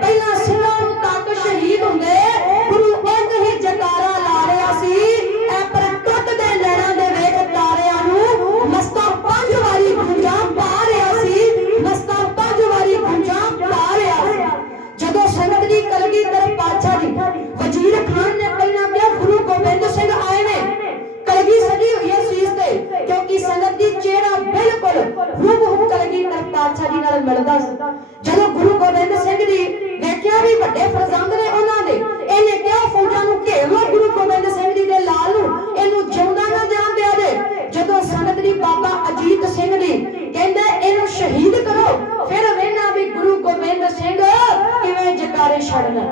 ਪਹਿਲਾਂ 16 ਨੂੰ ਤੱਕ ਸ਼ਹੀਦ ਹੁੰਦੇ, ਗੁਰੂ ਉਹ ਹੀ ਜਕਾਰਾ ਲਾ ਰਿਹਾ ਸੀ। ਐ ਪਰ ਟੁੱਟ ਦੇ ਲੈਣਾ ਦੇ ਵੇਖ ਤਾਰਿਆਂ ਨੂੰ ਮਸਤਾ ਪੰਜ ਵਾਰੀ ਗੂੰਜਾਂ ਪਾ ਰਿਹਾ ਸੀ। ਮਸਤਾ ਪੰਜ ਵਾਰੀ ਗੂੰਜਾਂ ਪਾ ਰਿਹਾ ਸੀ। ਜਦੋਂ ਸੰਗਤ ਦੀ ਕਲਗੀਧਰ ਪਾਛਾ ਜੀ, ਵਜ਼ੀਰ ਖਾਨ ਨੇ ਪਹਿਲਾਂ ਕਿਹਾ, ਗੁਰੂ ਗੋਬਿੰਦ ਸਿੰਘ ਆਏ ਨੇ। ਕਲਗੀ ਸਜੀ ਹੋਈ ਹੈ ਸੀਸ ਤੇ, ਕਿਉਂਕਿ ਸੰਗਤ ਦੀ ਚਿਹਰਾ ਬਿਲਕੁਲ ਰੂਪ ਕਲਗੀਧਰ ਪਾਛਾ ਜੀ ਨਾਲ ਮਿਲਦਾ ਸੀ। ਜਦੋਂ ਵੱਡੇ ਫਰਜ਼ੰਦ ਨੇ ਉਹਨਾਂ ਦੇ। ਇਹਨੇ ਕਿਹਾ ਫੌਜਾਂ ਨੂੰ ਘੇਰ ਲਓ ਗੁਰੂ ਗੋਬਿੰਦ ਸਿੰਘ ਜੀ ਦੇ ਲਾਲ ਨੂੰ। ਇਹਨੂੰ ਜਿਉਂਦਾ ਨਾ ਜਾਣ ਦਿਆ ਜੇ। ਜਦੋਂ ਸੰਗਤ ਦੀ ਬਾਬਾ ਅਜੀਤ ਸਿੰਘ ਜੀ ਕਹਿੰਦੇ ਇਹਨੂੰ ਸ਼ਹੀਦ ਕਰੋ। ਫਿਰ ਵੇਖਣਾ ਵੀ ਗੁਰੂ ਗੋਬਿੰਦ ਸਿੰਘ ਕਿਵੇਂ ਜਕਾਰੇ ਛੱਡਣਾ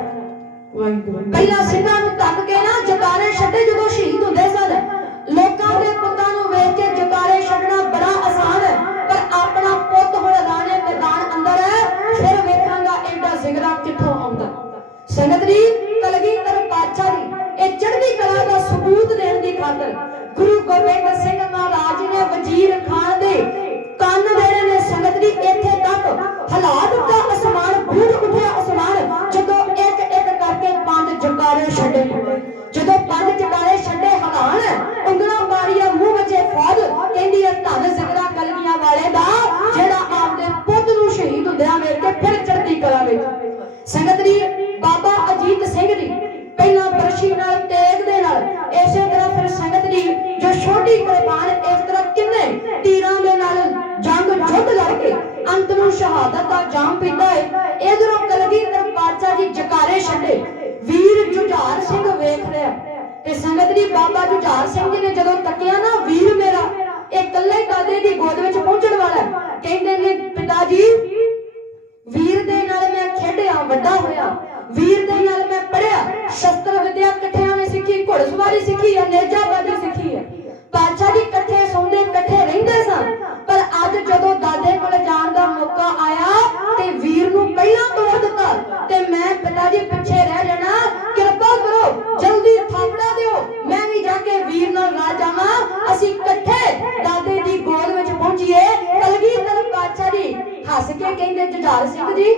ਪਹਿਲਾਂ ਸਿੰਘਾਂ ਨੂੰ ਤੱਕ ਕੇ ਨਾ ਜਕਾਰੇ ਛੱਡੇ ਜਦੋਂ ਸ਼ਹੀਦ ਹੁੰਦੇ ਸਨ। ਲੋਕਾਂ ਦੇ ਪੁੱਤਾਂ ਸੰਗਤ ਦੀ ਕਲਗੀਧਰ ਪਾਤਸ਼ਾਹ ਦੀ ਇਹ ਚੜ੍ਹਦੀ ਕਲਾ ਦਾ ਸਬੂਤ ਦੇਣ ਦੀ ਖਾਤਰ ਗੁਰੂ ਗੋਬਿੰਦ ਸਿੰਘ ਮਹਾਰਾਜ ਨੇ ਵਜ਼ੀਰ ਖਾਨ ਦੇ ਕੰਨ ਦੇਣੇ ਨੇ ਸੰਗਤ ਦੀ ਇੱਥੇ ਤੱਕ ਹਿਲਾ ਦਿੱਤਾ ਅਸਮਾਨ ਬੂਝ ਉੱਠਿਆ ਅਸਮਾਨ, ਜਦੋਂ ਇੱਕ ਇੱਕ ਕਰਕੇ ਪੰਜ ਜਕਾਰੇ ਛੱਡੇ। ਜਦੋਂ ਪੰਜ ਜਕਾਰੇ ਛੱਡੇ ਹਲਾਣ ਉਂਗਲਾਂ ਮਾਰੀਆਂ, ਮੂੰਹ ਵਿੱਚ ਫੌਜ, ਕਹਿੰਦੀ ਹੈ, ਧੰਨ ਸ਼ਹਾਦਤ ਦਾ ਜਾਮ ਪੀਂਦਾ ਹੈ ਇਧਰੋਂ ਕਲਗੀਧਰ ਪਾਤਸ਼ਾਹ ਜੀ ਜਕਾਰੇ ਛੱਡੇ। ਵੀਰ ਜੁਝਾਰ ਸਿੰਘ ਵੇਖ ਰਿਹਾ। ਤੇ ਸੰਗਤ ਦੀ ਬਾਬਾ ਜੁਝਾਰ ਸਿੰਘ ਜੀ ਨੇ ਜਦੋਂ ਤੱਕਿਆ ਨਾ ਵੀਰ ਮੇਰਾ, ਇਹ ਇਕੱਲੇ ਦਾਦੇ ਦੀ ਗੋਦ ਵਿੱਚ ਪਹੁੰਚਣ ਵਾਲਾ ਕਹਿੰਦੇ ਨੇ, ਪਿਤਾ ਜੀ, ਵੀਰ ਦੇ ਨਾਲ ਮੈਂ ਖੇਡਿਆ, ਵੱਡਾ ਹੋਇਆ। ਵੀਰ ਦੇ ਨਾਲ ਮੈਂ ਪੜਿਆ ਸ਼ਸਤਰ ਵਿਦਿਆ ਇਕੱਠਿਆਂ ਨੇ ਸਿੱਖੀ, ਘੋੜਸਵਾਰੀ ਸਿੱਖੀ ਹੈ ਸਿੱਖੀ ਹੈ। ਪਾਤਸ਼ਾਹ ਜੀ ਇਕੱਠੇ ਹੱਸ ਕੇ ਕਹਿੰਦੇ ਜੁਝਾਰ ਸਿੰਘ ਜੀ?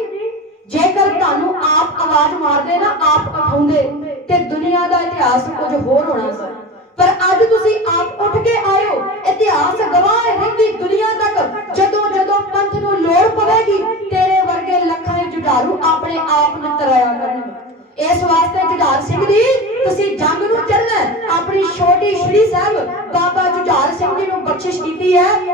ਜੇਕਰ ਤੁਹਾਨੂੰ ਆਪ ਆਵਾਜ਼ ਮਾਰਦੇ ਨਾ, ਆਪ ਉਠਾਉਂਦੇ, ਤੇ ਦੁਨੀਆ ਦਾ ਇਤਿਹਾਸ ਕੁਝ ਹੋਰ ਹੋਣਾ ਸੀ। ਪਰ ਅੱਜ ਤੁਸੀਂ ਆਪ ਉੱਠ ਕੇ ਆਇਓ ਇਤਿਹਾਸ ਗਵਾਹ ਹੈ ਰਹਿੰਦੀ ਦੁਨੀਆ ਤੱਕ ਜਦੋਂ ਜਦੋਂ ਪੰਥ ਨੂੰ ਲੋੜ ਪਵੇਗੀ, ਤੇਰੇ ਵਰਗੇ ਲੱਖਾਂ ਜੁਝਾਰੂ ਆਪਣੇ ਆਪ ਨੂੰ ਤਰਾਇਆ ਕਰਨਗੇ। ਇਸ ਵਾਸਤੇ ਜੁਝਾਰ ਸਿੰਘ ਜੀ, ਤੁਸੀਂ ਜੰਗ ਨੂੰ ਚੜਨਾ ਆਪਣੀ ਛੋਟੀ ਸ਼੍ਰੀ ਸਾਹਿਬ ਬਾਬਾ ਜੁਝਾਰ ਸਿੰਘ ਜੀ ਨੂੰ ਬਖਸ਼ਿਸ਼ ਕੀਤੀ ਹੈ।